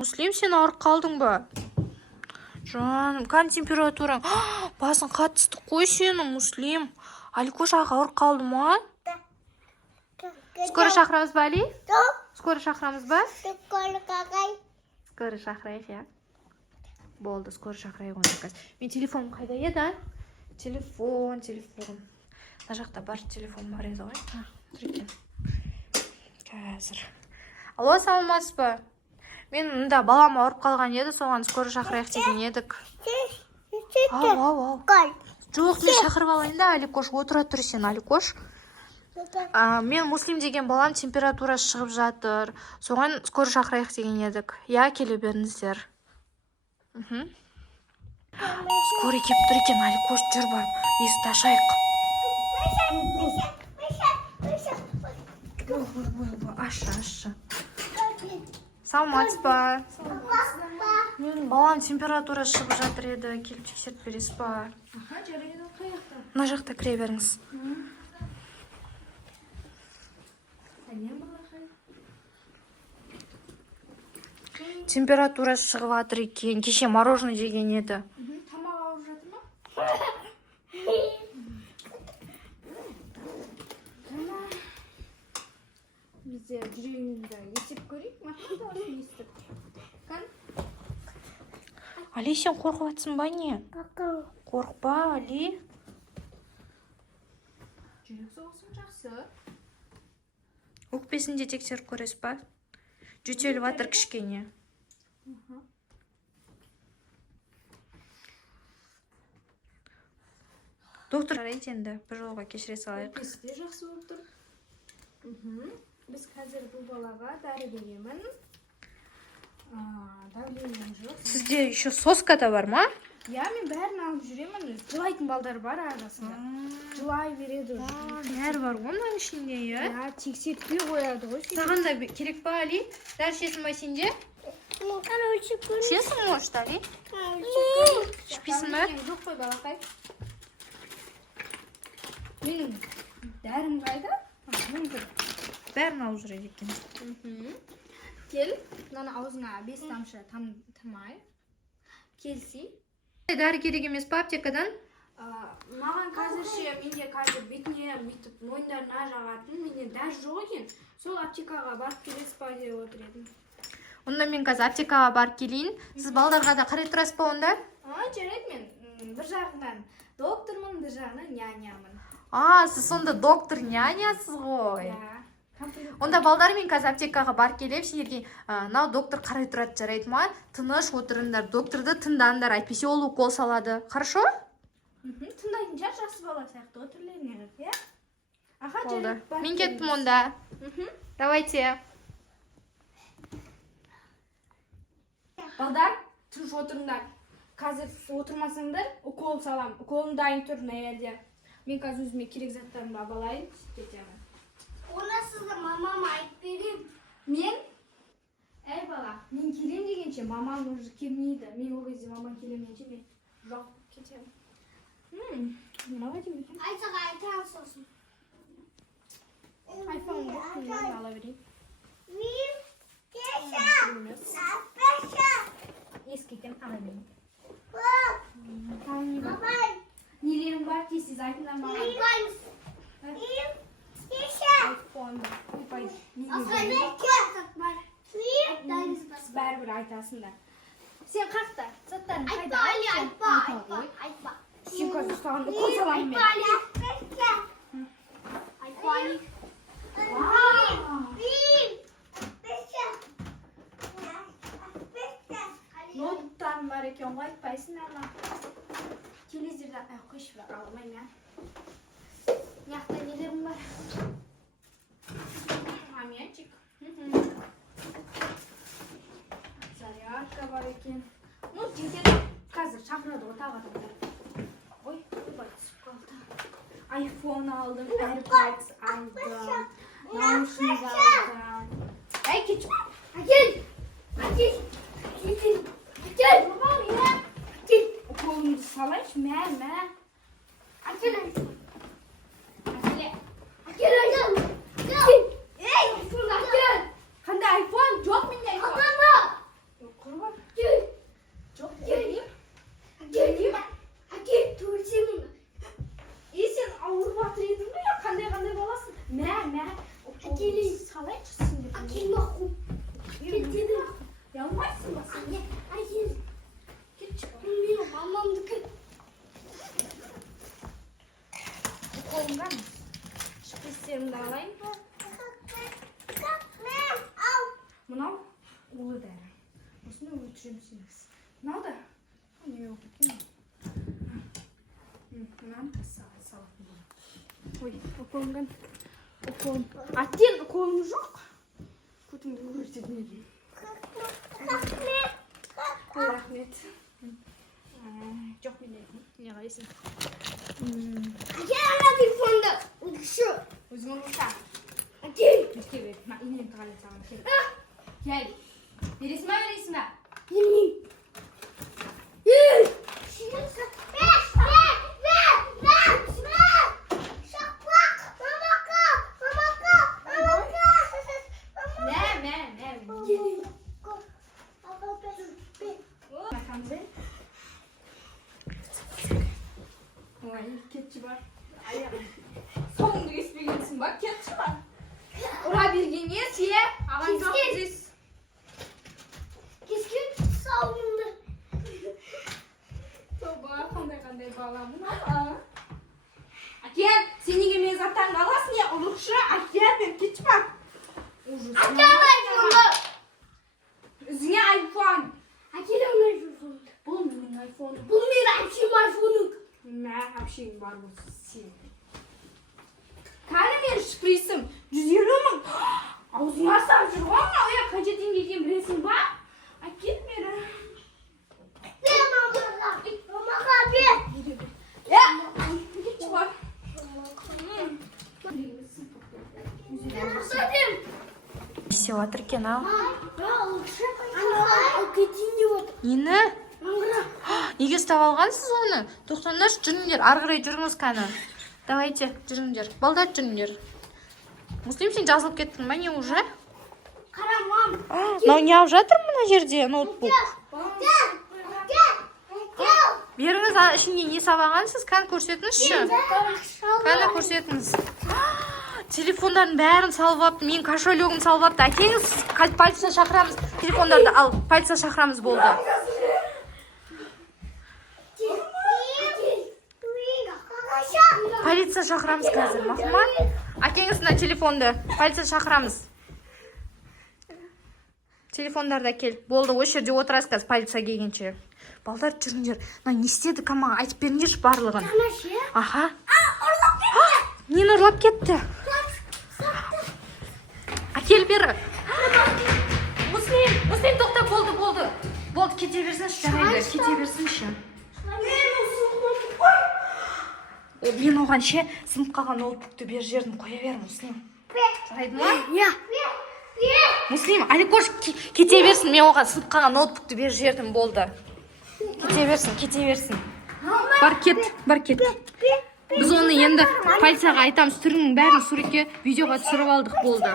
Муслим, сен ауырып қалдың ба? Жаным, kan температураң? Басың қатты ыстық қой сенің, Муслим. Аликош аға ауырып қалды ма? Скоро шақырамыз ба, Али? Скоро шақырамыз ба? Скоро шақырайық, я? Болды, скоро шақырайық оны. Мен телефоным қайда еді? Телефон. Мына жақта бар телефон бар еді ғой. Тұр екен. Қазір. Алло, саламатсыз ба? Мен мында балам ауырып қалған еді, соған скоро шақырайық деген едік. Ау. Жоқ, мен шақырып алайын да, Аликош, отыра тұр сен, Аликош. Мен Муслим деген балам температурасы шығып жатыр. Соған скоро шақырайық деген едік. Я, келе беріңіздер. Скоро кеп тұр екен, Аликош, жүр барып, есікті ашайық. Ашы. Саламатсыз ба? Мен балам температурасы шығып жатыр еді, келіп тексеріп бересіз ба? Жарайды, қаяқта? Мына жақта кіре беріңіз. Температурасы шығып жатыр екен, кеше мороженое жеген еді. Тамақ ауырып жатыр ма? Бізде жүрегімізді есеп көрейік, мақсат ауырып естіп. Али, сен қорқып жатсың ба не? Қорқпа, Али. Жүрек соғысың жақсы. Өкпесінде тексеріп көресіз ба? Жөтеліп жатыр кішкене. Доктор жарайды енді, бір жолға кешіре салайық. Өкпесі де жақсы болып тұр. Біз қазір бұл балаға дәрі беремін. Давлением жоқ. Сізде еще соска да бар ма? Я, мен бәрін алып жүремін. Жылайтын балдар бар арасында. Жылай береді. Бәрі бар оның ішінде, я? Я, тексертпей қояды ғой. Саған да керек па, Али? Дәрі ішесің ба сенде? Ішесің, может, Али? Ішпейсің ба? Жоқ қой, балақай. Менің дәрім қайда? Бәрін алып жүреді екен. Кел, мынаны аузыңа 5 тамшы тамай. Келсей. Дәрі керек емес па аптекадан? Маған қазірше, менде қазір бетіне бүйтіп мойындарына жағатын, менде дәрі жоқ екен. Сол аптекаға барып келесіз ба деп отыр едім. Онда мен қазір аптекаға барып келейін. Сіз балдарға да қарай тұрасыз ба онда? Жарайды, мен бір жағынан доктормын, бір жағынан нянямын. Сіз сонда доктор нянясыз ғой. Онда балдар мен қазір аптекаға барып келіп, сендерге мынау доктор қарай тұрады, жарайды ма? Тыныш отырыңдар, докторды тыңдаңдар, әйтпесе ол укол салады. Хорошо? Тыңдайтын жақсы бала сияқты отырларыңыз, иә? Болды. Мен кеттім онда. Давайте. Балдар, тыныш отырыңдар. Қазір отырмасаңдар, укол салам. Уколым дайын тұр, нәрде. Мен қазір өзіме керек заттарымды алайын, кетемін. Ona size mamam ait vereyim. Мен? Әй бала, мен келем дегенше мамам уже келмейді. Мен ол кезде мамам келемейінше мен жоқ кетемін. Мама деймін екен. Aytağa aytağa olsun. Айфон жоқ, мен ала берейін. Bir, yaşa. Yaşa. Ескетем, ала берейін. Bak. Babay. Нелерің бар дейсіз, айтыңдар маған. Bir, yaşa. Айфон. Aslında var. Bir, Бәрібір айтасыңдар. Сен қақта, заттарың қайда? aytma Ali, aytma. Сен қазір ұстаған укол салайын мен. Aytma Ali. Ноуттарың бар екен ғой, айтпайсыңдар ма? Телевизорда қойшы бірақ алмаймын, я. Мияқта нелерің бар? Мамячик. Зарядка бар екен. Жекен қазір шақырады ғой тағы адамдар. Ой, түсіп қалды. Айфон алдым, AirPods алдым, наушник алдым. Әй, кетші. Әкел. Уколымды салайыншы, мә. Әкел. Қандай айфон? Жоқ менде айфон. Osunu öldüremişsiniz. Ne oldu? Ne yok ki? Lan salak mı? Oy, okulumdan. Okulum. Atayım okulum yok. Kutumda görüştürmeyin. Rahmet. Çok minnetim. Ne gaysin? Gel ana telefonda. Şu. Özüm olursa. Gel. İşte ver. Ben inelim tahalet sana. Gel. Verisime. Yemin. Ketçi var. Sonunda ispiyonsun bak ketçi var. Oraya bir gün yes ye. Aman çok güzel. Coba kandai balamun apa? Akian, sini gini zatan galasnya olursa Akian ben keçmek. Üzüne iPhone. Bu benim iPhone. Ne yapayım var bu sin. Kana bir sürprizim. 100 euro mu? Ağzına sarcı var mı? Oya kaça dinleyeceğim resim var. Akian beni. Ya, keçi var. Севатыр екен ау. Нені? Неге ұстап алғансыз оны? Тоқтаңдаршы, жүріңдер, ары қарай жүріңіз кәні. Давайте, жүріңдер. Балдар жүріңдер. Муслим, сен жазылып кеттің ба, не уже? Мынау не алып жатыр мына жерде, ноутбук? Беріңіз, ішінде не сабағансыз? Кәні көрсетіңізші. Кәні көрсетіңіз. Телефондардың бәрін салып алып, мен кошелегімді салып алып, әкеңіз полиция шақырамыз. Телефондарды ал, полиция шақырамыз болды. Полиция шақырамыз қазір, мақұл. Әкеңіз мына телефонды, полиция шақырамыз. Телефондарды әкел. Болды, осы жерде отырасыз қазір полиция келгенше. Балдар жүріңдер. Не істеді кама? Айтып беріңдерші барлығын. Аха. Нені ұрлап кетті? Әкел бері. Муслим, тоқта, болды. Болды, кете берсінші, жарайды, кете берсінші. Мен оған ше, сынып қалған ноутбукты бер жерін қоя бер, Муслим. Жарайды ма? Муслим, Аликош кете берсін, мен оған сынып қалған ноутбукты бер жердің болды. Кете берсін. Бар кет. Біз оны енді полицияға айтамыз, түрінің бәрін суретке, видеоға түсіріп алдық болды.